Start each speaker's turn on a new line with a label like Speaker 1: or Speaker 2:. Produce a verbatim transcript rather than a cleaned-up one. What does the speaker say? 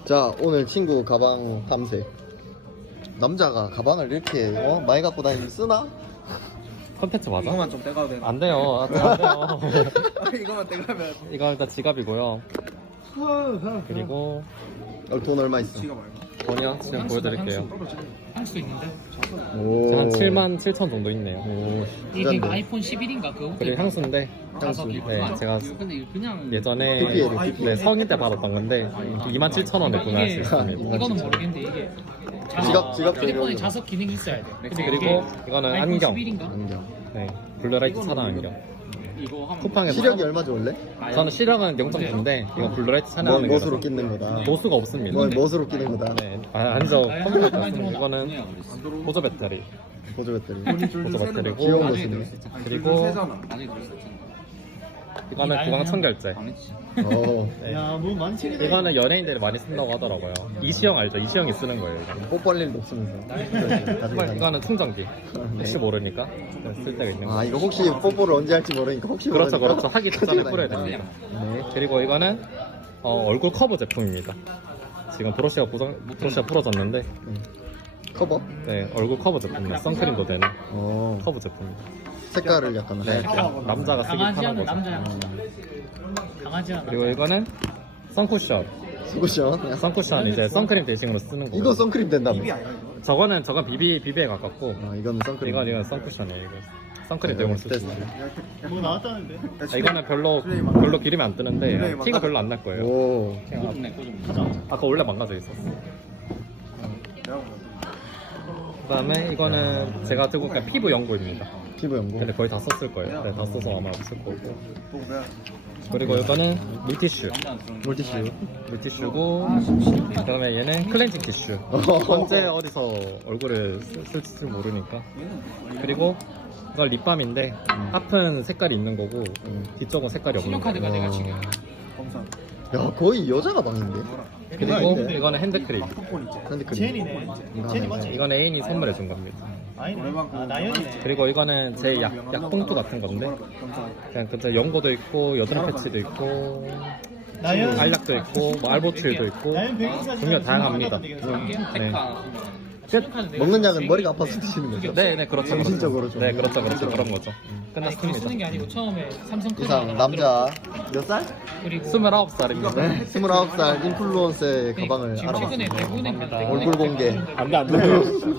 Speaker 1: 자, 오늘 친구 가방 탐색. 남자가 가방을 이렇게 어? 많이 갖고 다니면 쓰나?
Speaker 2: 컨텐츠 맞아?
Speaker 3: 이거만 좀 떼가도 되나?
Speaker 2: 안 돼요. 안 돼요.
Speaker 3: 이거만 떼가면
Speaker 2: 이거 일단 지갑이고요. 그리고
Speaker 1: 어, 돈 얼마 있어?
Speaker 3: 지가 말고
Speaker 2: 돈이요? 지금 보여드릴게요.
Speaker 4: 향수도 있는데
Speaker 1: 오.
Speaker 2: 한 칠만 칠천 정도 있네요.
Speaker 1: 오.
Speaker 4: 이게
Speaker 1: 부잔데.
Speaker 4: 아이폰 십일인가 그거
Speaker 2: 그리고 향수인데
Speaker 4: 자석이
Speaker 2: 네, 제가
Speaker 4: 근데 이거 그냥
Speaker 2: 예전에
Speaker 1: 피피엘이, 피피엘.
Speaker 2: 네, 성인 때 받았던 건데 이만 칠천 원에 구매할 수
Speaker 4: 이게
Speaker 2: 있습니다.
Speaker 4: 이거는 모르겠는데 이게
Speaker 1: 지갑, 지갑도
Speaker 4: 휴대폰에
Speaker 1: 이런 거.
Speaker 4: 자석 기능이 있어야 돼. 근데
Speaker 2: 그리고
Speaker 4: 이게
Speaker 2: 이거는
Speaker 4: 아이폰
Speaker 2: 안경.
Speaker 4: 십일인가?
Speaker 1: 안경.
Speaker 2: 네, 블루라이트 차단 안경.
Speaker 4: 이거 하면
Speaker 2: 쿠팡에서
Speaker 1: 시력이 얼마죠 원래?
Speaker 2: 저는 시력은 영 점 구인데 이거 블루라이트
Speaker 1: 뭐,
Speaker 2: 차단하는 게
Speaker 1: 멋으로 끼는 거다.
Speaker 2: 도수가 없습니다.
Speaker 1: 뭐, 멋으로 끼는 거다.
Speaker 2: 네, 아, 아니죠. 컴퓨터
Speaker 4: 많이
Speaker 2: 같은
Speaker 4: 들어온다.
Speaker 2: 이거는 보조 배터리.
Speaker 1: 보조 배터리.
Speaker 2: 보조 배터리고
Speaker 1: 귀여운 거 쓰네.
Speaker 2: 그리고
Speaker 3: 세잖아.
Speaker 2: 이거는 구강 청결제.
Speaker 1: 어.
Speaker 2: 네.
Speaker 4: 야뭐 많지.
Speaker 2: 이거는 연예인들이 많이 쓴다고 하더라고요. 이시영 알죠? 이시영이 쓰는 거예요. 이거.
Speaker 1: 뽀뽀할 일도 없으면서. 나중에
Speaker 2: 정말 이거는 충전기.
Speaker 1: 네.
Speaker 2: 혹시 모르니까 쓸 때가 있는
Speaker 1: 아,
Speaker 2: 거.
Speaker 1: 이거 혹시 뽀뽀를 언제 할지 모르니까 혹시
Speaker 2: 그렇죠,
Speaker 1: 모르니까
Speaker 2: 그렇죠. 하기 전에
Speaker 1: 가지고
Speaker 2: 뿌려야
Speaker 1: 다니는
Speaker 2: 됩니다.
Speaker 1: 거야.
Speaker 2: 네. 그리고 이거는 어, 얼굴 커버 제품입니다. 지금 브러쉬가 부서, 브러쉬가 부러졌는데,
Speaker 1: 음. 커버?
Speaker 2: 네, 얼굴 커버 제품이에요. 선크림도 되는
Speaker 1: 어.
Speaker 2: 커버 제품입니다.
Speaker 1: 색깔을 약간
Speaker 2: 네,
Speaker 1: 하얗게.
Speaker 2: 남자가 쓰기
Speaker 4: 강아지
Speaker 2: 편한
Speaker 4: 하는
Speaker 2: 거죠.
Speaker 4: 남자야. 강아지 하는
Speaker 2: 그리고 이거는 선쿠션.
Speaker 1: 수고션.
Speaker 2: 선쿠션 이제 선크림 대신으로 쓰는 거예요.
Speaker 1: 이거 선크림 된다며.
Speaker 3: 입이 아니라 이거.
Speaker 2: 저거는 저건 비비 비비에 가깝고,
Speaker 1: 아, 이거는 선크림.
Speaker 2: 이건 이건 선쿠션이에요. 이거 선크림
Speaker 1: 네,
Speaker 2: 대용으로 쓸 수
Speaker 1: 됐어.
Speaker 2: 있어요.
Speaker 4: 뭐 나왔다는데?
Speaker 2: 아, 이거는 별로 별로 기름이 안 뜨는데 티가 별로 안 날 거예요.
Speaker 1: 오.
Speaker 2: 아까 원래 망가져 있었어. 그다음에 이거는 제가 들고 온 피부 연고입니다.
Speaker 1: 피부 연고.
Speaker 2: 근데 거의 다 썼을 거예요. 네, 다 써서 아마 없을 거고.
Speaker 3: 보고 내가
Speaker 2: 그리고 이거는 물티슈.
Speaker 1: 물티슈.
Speaker 2: 물티슈고, 그다음에 얘는 클렌징 티슈. 언제 어디서 얼굴을 쓸- 쓸지 모르니까. 그리고 이건 립밤인데 앞은 색깔이 있는 거고 뒤쪽은 색깔이 없는 거예요.
Speaker 4: 신용카드가 내가 지금
Speaker 3: 검사
Speaker 1: 야, 거의 여자 가방인데?
Speaker 2: 그리고
Speaker 1: 아닌데?
Speaker 2: 이거는 핸드크림.
Speaker 3: 폰 있지.
Speaker 1: 핸드크림.
Speaker 4: 제니네. 제니 맞지?
Speaker 2: 이건 애인이 선물해 준 겁니다.
Speaker 4: 아니네.
Speaker 3: 노래방
Speaker 4: 아 나연이네.
Speaker 2: 그리고 이거는 제 약, 약봉투 같은 건데
Speaker 3: 검사.
Speaker 2: 그냥 그때 연고도 있고 여드름 패치도 있고
Speaker 4: 나연.
Speaker 2: 알약도 있고 뭐 알보트일도 있고
Speaker 4: 나연 백이사진
Speaker 2: 종류가 다양합니다.
Speaker 4: 네.
Speaker 1: 먹는 약은 머리가 아파서 드시는 거죠?
Speaker 2: 네네 그렇죠.
Speaker 1: 정신적으로 좀.
Speaker 2: 네 그렇죠 그렇죠 그런 거죠.
Speaker 4: 아니 그걸 쓰는
Speaker 2: 끝났습니다.
Speaker 4: 게 아니고 처음에 삼성 카드
Speaker 1: 이상 남자 몇 살?
Speaker 4: 그리고
Speaker 2: 스물아홉 살입니다.
Speaker 1: 네, 스물아홉 살 인플루언서의 가방을
Speaker 4: 지금 최근에
Speaker 1: 알아봤습니다.
Speaker 4: 대구은행
Speaker 1: 얼굴 공개.
Speaker 2: 안돼 안돼.